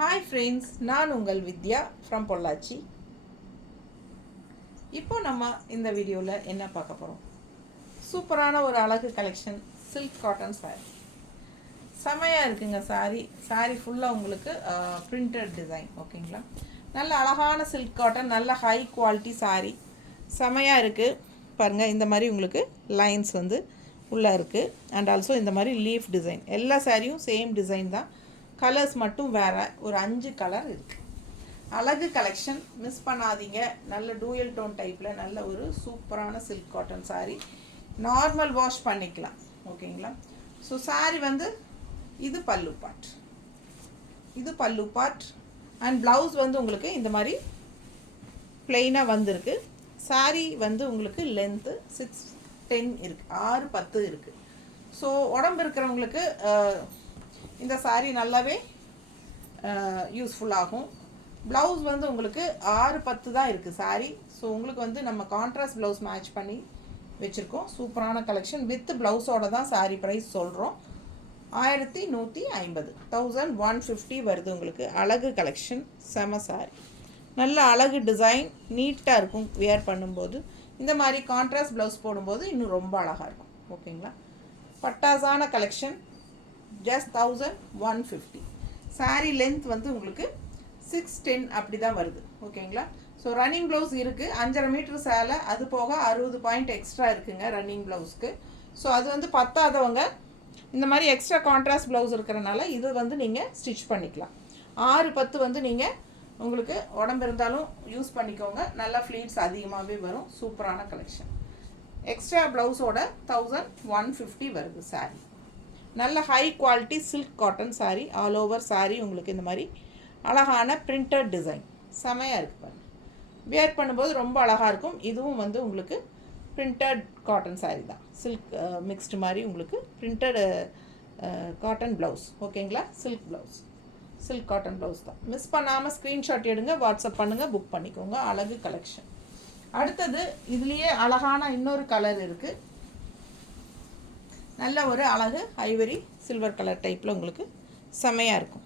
Hi friends, நான் உங்கள் வித்யா from Pollachi. இப்போ நம்ம இந்த வீடியோவில் என்ன பார்க்க போகிறோம்? சூப்பரான ஒரு அழகு கலெக்ஷன், சில்க் காட்டன் சாரீ. செமையாக இருக்குங்க. சாரீ ஃபுல்லாக உங்களுக்கு பிரிண்டட் டிசைன். ஓகேங்களா? நல்ல அழகான சில்க் காட்டன், நல்ல ஹை குவாலிட்டி சாரீ. செமையாக இருக்குது பாருங்கள். இந்த மாதிரி உங்களுக்கு லைன்ஸ் வந்து உள்ளே இருக்குது. அண்ட் ஆல்சோ இந்த மாதிரி லீஃப் டிசைன். எல்லா சாரியும் சேம் டிசைன் தான், கலர்ஸ் மட்டும் வேறு. ஒரு 5 கலர் இருக்குது. அழகு கலெக்ஷன், மிஸ் பண்ணாதீங்க. நல்ல டூயல் டோன் டைப்பில் நல்ல ஒரு சூப்பரான silk cotton sari. Normal wash பண்ணிக்கலாம். ஓகேங்களா? ஸோ சாரீ வந்து இது பல்லு பார்ட் அண்ட் ப்ளவுஸ் வந்து உங்களுக்கு இந்த மாதிரி பிளெயினாக வந்திருக்கு. சாரீ வந்து உங்களுக்கு லென்த்து 6'10" இருக்குது, 6'10" இருக்குது. ஸோ உடம்பு இருக்கிறவங்களுக்கு இந்த சாரீ நல்லாவே யூஸ்ஃபுல்லாகும். ப்ளவுஸ் வந்து உங்களுக்கு 6'10" தான் இருக்குது சாரீ. ஸோ உங்களுக்கு வந்து நம்ம கான்ட்ராஸ்ட் ப்ளவுஸ் மேட்ச் பண்ணி வச்சுருக்கோம். சூப்பரான கலெக்ஷன். வித் ப்ளவுஸோட தான் சாரீ ப்ரைஸ் சொல்கிறோம். 1150, 1150 வருது உங்களுக்கு. அழகு கலெக்ஷன், செம சாரீ. நல்ல அழகு டிசைன், நீட்டாக இருக்கும் வியர் பண்ணும்போது. இந்த மாதிரி கான்ட்ராஸ்ட் ப்ளவுஸ் போடும்போது இன்னும் ரொம்ப அழகாக இருக்கும். ஓகேங்களா? பட்டாசான கலெக்ஷன், ஜஸ்ட் 1150. சாரீ லென்த் வந்து உங்களுக்கு 6'10" அப்படி தான் வருது. ஓகேங்களா? ஸோ ரன்னிங் ப்ளவுஸ் இருக்குது. 5.5 மீட்டர் சேலை, அது போக 60 பாயிண்ட் எக்ஸ்ட்ரா இருக்குங்க ரன்னிங் ப்ளவுஸ்க்கு. ஸோ அது வந்து பத்தாதவங்க இந்த மாதிரி எக்ஸ்ட்ரா கான்ட்ராஸ்ட் ப்ளவுஸ் இருக்கிறனால இது வந்து நீங்கள் ஸ்டிச் பண்ணிக்கலாம். 6'10" வந்து நீங்கள் உங்களுக்கு உடம்பு இருந்தாலும் யூஸ் பண்ணிக்கோங்க. நல்லா ஃப்ளீட்ஸ் அதிகமாகவே வரும். சூப்பரான கலெக்ஷன். எக்ஸ்ட்ரா ப்ளவுஸோட 1150 வருது சாரீ. நல்ல high quality silk cotton sari. All over sari உங்களுக்கு இந்த மாதிரி அழகான பிரிண்டட் டிசைன். செமையாக இருக்குது பாருங்கள். வியர் பண்ணும்போது ரொம்ப அழகாக இருக்கும். இதுவும் வந்து உங்களுக்கு பிரிண்டட் காட்டன் சாரீ தான். சில்க் மிக்ஸ்டு மாதிரி உங்களுக்கு பிரிண்டட் காட்டன் ப்ளவுஸ். ஓகேங்களா? சில்க் காட்டன் ப்ளவுஸ் தான். மிஸ் பண்ணாமல் ஸ்க்ரீன்ஷாட் எடுங்க, வாட்ஸ்அப் பண்ணுங்கள், புக் பண்ணிக்கோங்க. அழகு கலெக்ஷன். அடுத்தது இதுலேயே அழகான இன்னொரு கலர் இருக்குது. நல்ல ஒரு அழகு ஐவரி சில்வர் கலர் டைப்பில் உங்களுக்கு செமையாக இருக்கும்.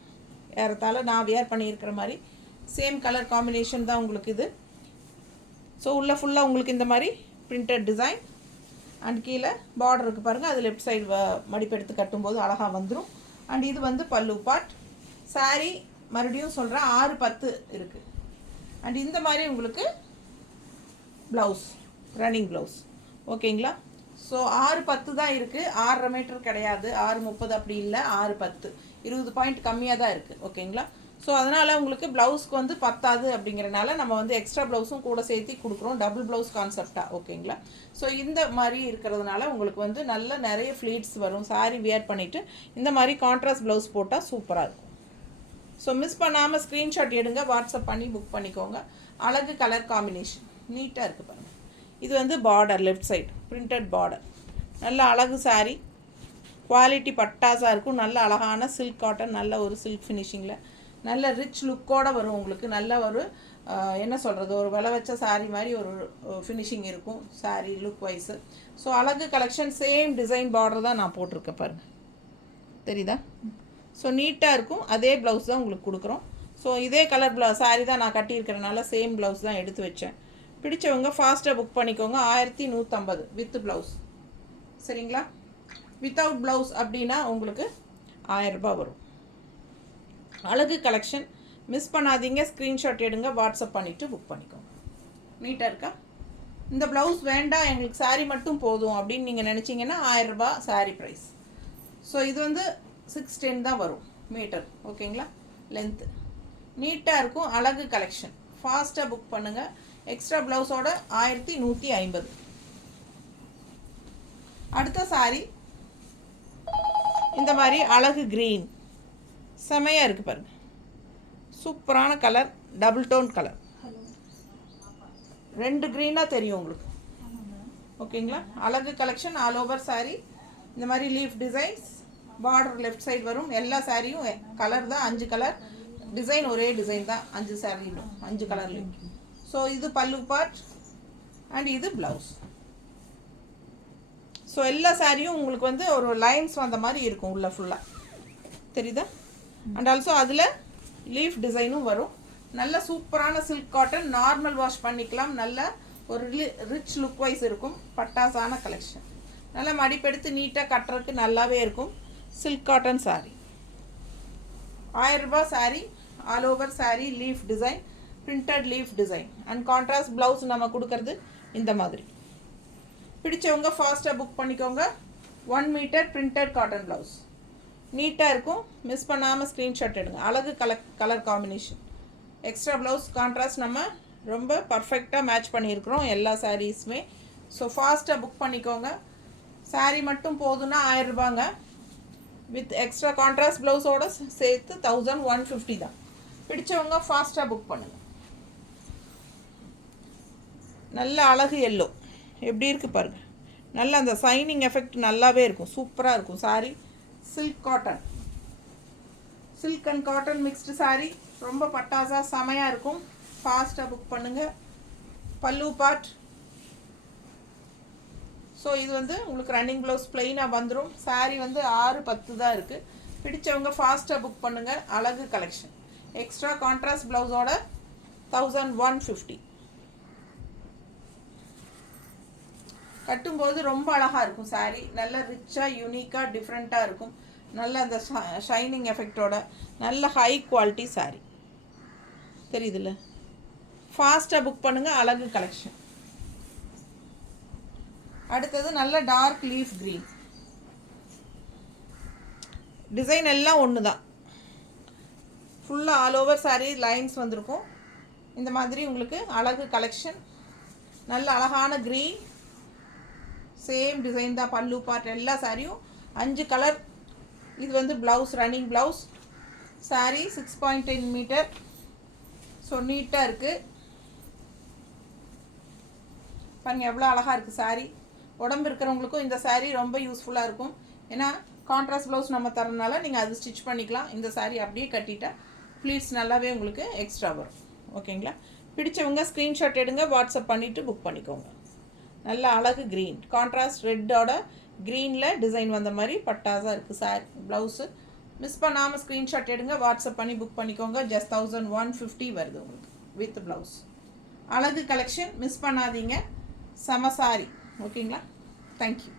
ஏறத்தாழ நான் வியர் பண்ணியிருக்கிற மாதிரி சேம் கலர் காம்பினேஷன் தான் உங்களுக்கு இது. ஸோ உள்ள ஃபுல்லாக உங்களுக்கு இந்த மாதிரி பிரிண்டட் டிசைன் அண்ட் கீழே பார்டர் இருக்குது பாருங்கள். அது லெஃப்ட் சைடு மடிப்பெடுத்து கட்டும்போது அழகாக வந்துடும். அண்ட் இது வந்து பல்லு பார்ட். சாரீ மறுபடியும் சொல்கிறேன் 6'10" இருக்குது. அண்ட் இந்த மாதிரி உங்களுக்கு ப்ளவுஸ், ரன்னிங் ப்ளவுஸ். ஓகேங்களா? ஸோ 6'10" தான் இருக்குது. 6.5 மீட்டர் கிடையாது, 6'30" அப்படி இல்லை, 6'10", 20 பாயிண்ட் கம்மியாக தான் இருக்குது. ஓகேங்களா? ஸோ அதனால் உங்களுக்கு ப்ளவுஸ்க்கு வந்து பத்தாது. அப்படிங்கிறனால நம்ம வந்து எக்ஸ்ட்ரா ப்ளவுஸும் கூட சேர்த்து கொடுக்குறோம், டபுள் ப்ளவுஸ் கான்செப்டாக. ஓகேங்களா? ஸோ இந்த மாதிரி இருக்கிறதுனால உங்களுக்கு வந்து நல்ல நிறைய ஃப்ளீட்ஸ் வரும். சாரீ வியர் பண்ணிவிட்டு இந்த மாதிரி கான்ட்ராஸ்ட் ப்ளவுஸ் போட்டால் சூப்பராக இருக்கும். ஸோ மிஸ் பண்ணாமல் ஸ்க்ரீன்ஷாட் எடுங்க, வாட்ஸ்அப் பண்ணி புக் பண்ணிக்கோங்க. அழகு கலர் காம்பினேஷன், நீட்டாக இருக்குது பாருங்கள். இது வந்து border, left side printed border. நல்ல அழகு சாரீ. குவாலிட்டி பட்டாஸாக இருக்கும். நல்ல அழகான சில்க் காட்டன், நல்ல ஒரு சில்க் ஃபினிஷிங்கில் நல்ல ரிச் லுக்கோடு வரும் உங்களுக்கு. நல்ல ஒரு என்ன சொல்கிறது, ஒரு விலை வச்ச சாரீ மாதிரி ஒரு ஃபினிஷிங் இருக்கும் சாரீ லுக் வைஸு. ஸோ அழகு கலெக்ஷன், சேம் டிசைன் பார்டர் தான் நான் போட்டிருக்கேன் பாருங்கள், தெரியுதா? ஸோ நீட்டாக இருக்கும். அதே ப்ளவுஸ் தான் உங்களுக்கு கொடுக்குறோம். ஸோ இதே கலர் சாரீ தான் நான் கட்டியிருக்கிறனால சேம் ப்ளவுஸ் தான் எடுத்து வச்சேன். பிடிச்சவங்க ஃபாஸ்ட்டாக புக் பண்ணிக்கோங்க. 1150 வித் ப்ளவுஸ். சரிங்களா? வித்தவுட் ப்ளவுஸ் அப்படின்னா உங்களுக்கு 1000 ரூபாய் வரும். அழகு கலெக்ஷன், மிஸ் பண்ணாதீங்க. ஸ்க்ரீன்ஷாட் எடுங்க, வாட்ஸ்அப் பண்ணிவிட்டு புக் பண்ணிக்கோங்க. நீட்டாக இருக்கா? இந்த ப்ளவுஸ் வேண்டாம், எங்களுக்கு சாரீ மட்டும் போதும் அப்படின்னு நீங்கள் நினச்சிங்கன்னா 1000 ரூபாய் சாரீ ப்ரைஸ். ஸோ இது வந்து 6'10" தான் வரும் மீட்டர். ஓகேங்களா? லென்த்து நீட்டாக இருக்கும். அழகு கலெக்ஷன், ஃபாஸ்ட்டாக புக் பண்ணுங்கள். எக்ஸ்ட்ரா ப்ளவுஸோட 1150. அடுத்த சாரீ இந்த மாதிரி அழகு க்ரீன், செமையாக இருக்குது பாருங்கள். சூப்பரான கலர், டபுள் டோன் கலர். 2 க்ரீனாக தெரியும் உங்களுக்கு. ஓகேங்களா? அழகு கலெக்ஷன், ஆல் ஓவர் சாரீ இந்த மாதிரி leaf designs. Border left side வரும். எல்லா சாரியும் கலர் தான், 5 கலர் டிசைன், ஒரே டிசைன் தான் 5 சாரியும், 5 கலர்லையும். ஸோ இது பல்லு பார்ட் அண்ட் இது ப்ளவுஸ். ஸோ எல்லா சாரியும் உங்களுக்கு வந்து ஒரு லைன்ஸ் வந்த மாதிரி இருக்கும் உள்ள ஃபுல்லாக, தெரியுதா? அண்ட் ஆல்சோ அதில் லீஃப் டிசைனும் வரும். நல்ல சூப்பரான சில்க் காட்டன், நார்மல் வாஷ் பண்ணிக்கலாம். நல்ல ஒரு ரிச் லுக் வைஸ் இருக்கும். பட்டாசான கலெக்ஷன். நல்லா மடிப்பெடுத்து நீட்டாக கட்டுறதுக்கு நல்லாவே இருக்கும். சில்க் காட்டன் சாரீ, 1000 ரூபாய் sari. All over sari leaf design, printed leaf design and contrast blouse நம்ம கொடுக்கறது இந்த மாதிரி. பிடிச்சவங்க ஃபாஸ்ட்டாக புக் பண்ணிக்கோங்க. 1 மீட்டர் பிரிண்டட் காட்டன் ப்ளவுஸ் நீட்டாக இருக்கும். மிஸ் பண்ணாமல் ஸ்க்ரீன்ஷாட் எடுங்க. அழகு colour combination. Extra blouse contrast நம்ம ரொம்ப பர்ஃபெக்டாக மேட்ச் பண்ணியிருக்கிறோம் எல்லா சாரீஸுமே. ஸோ ஃபாஸ்ட்டாக புக் பண்ணிக்கோங்க. சாரீ மட்டும் போதுன்னா 1000 ரூபாங்க. வித் எக்ஸ்ட்ரா கான்ட்ராஸ்ட் ப்ளவுஸோடு சேர்த்து 1150 தான். பிடிச்சவங்க ஃபாஸ்ட்டாக புக் பண்ணுங்கள். நல்ல அழகு எல்லோ எப்படி இருக்குது பாருங்கள். நல்ல அந்த சைனிங் எஃபெக்ட் நல்லாவே இருக்கும். சூப்பராக இருக்கும் sari. Silk cotton, silk and cotton mixed sari. ரொம்ப பட்டாசாக செமையாக இருக்கும். ஃபாஸ்ட்டாக புக் பண்ணுங்கள். பல்லு பார்ட். ஸோ இது வந்து உங்களுக்கு ரன்னிங் ப்ளவுஸ் ப்ளெயினாக வந்துடும். சாரீ வந்து 6-10 தான் இருக்குது. பிடிச்சவங்க ஃபாஸ்ட்டாக புக் பண்ணுங்கள். அழகு கலெக்ஷன். எக்ஸ்ட்ரா கான்ட்ராஸ்ட் ப்ளவுஸோட 1150. கட்டும்போது ரொம்ப அழகாக இருக்கும் சாரீ. நல்ல ரிச்சாக யூனிக்காக டிஃப்ரெண்ட்டாக இருக்கும். நல்ல அந்த ஷைனிங் எஃபெக்டோட நல்ல ஹை குவாலிட்டி சாரீ. தெரியுதுல்ல? ஃபாஸ்ட்டாக புக் பண்ணுங்கள். அழகு கலெக்ஷன். அடுத்தது நல்ல டார்க் லீஃப் க்ரீன். டிசைன் எல்லாம் ஒன்று தான். ஃபுல்லாக ஆல் ஓவர் சாரீ லைன்ஸ் வந்திருக்கும். இந்த மாதிரி உங்களுக்கு அழகு கலெக்ஷன். நல்ல அழகான க்ரீன். சேம் டிசைன் தான். பல்லு பார்ட் எல்லா சாரியும் 5 கலர். இது வந்து blouse, running blouse. Sari 6.10 metre. So நீட்டாக இருக்குது பாருங்கள். எவ்வளோ அழகாக இருக்குது சாரீ. உடம்பு இருக்கிறவங்களுக்கும் இந்த சாரீ ரொம்ப யூஸ்ஃபுல்லாக இருக்கும். ஏன்னா கான்ட்ராஸ்ட் ப்ளவுஸ் நம்ம தரனால நீங்கள் அது ஸ்டிச் பண்ணிக்கலாம். இந்த சாரீ அப்படியே கட்டிட்டா ப்ளீட்ஸ் நல்லாவே உங்களுக்கு எக்ஸ்ட்ரா வரும். ஓகேங்களா? பிடிச்சவங்க ஸ்க்ரீன்ஷாட் எடுங்க. வாட்ஸ்அப் பண்ணிவிட்டு புக் பண்ணிக்கோங்க. நல்ல அழகு க்ரீன் கான்ட்ராஸ்ட் ரெட்டோட க்ரீனில் டிசைன் வந்த மாதிரி பட்டாஸாக இருக்குது சாரீ. ப்ளவுஸு மிஸ் பண்ணாமல் ஸ்க்ரீன்ஷாட் எடுங்க. வாட்ஸ்அப் பண்ணி புக் பண்ணிக்கோங்க. ஜஸ்ட் 1150 வருது உங்களுக்கு வித் ப்ளவுஸ். அழகு கலெக்ஷன் மிஸ் பண்ணாதீங்க. செம சாரீ. ஓகேங்களா? தேங்க்யூ.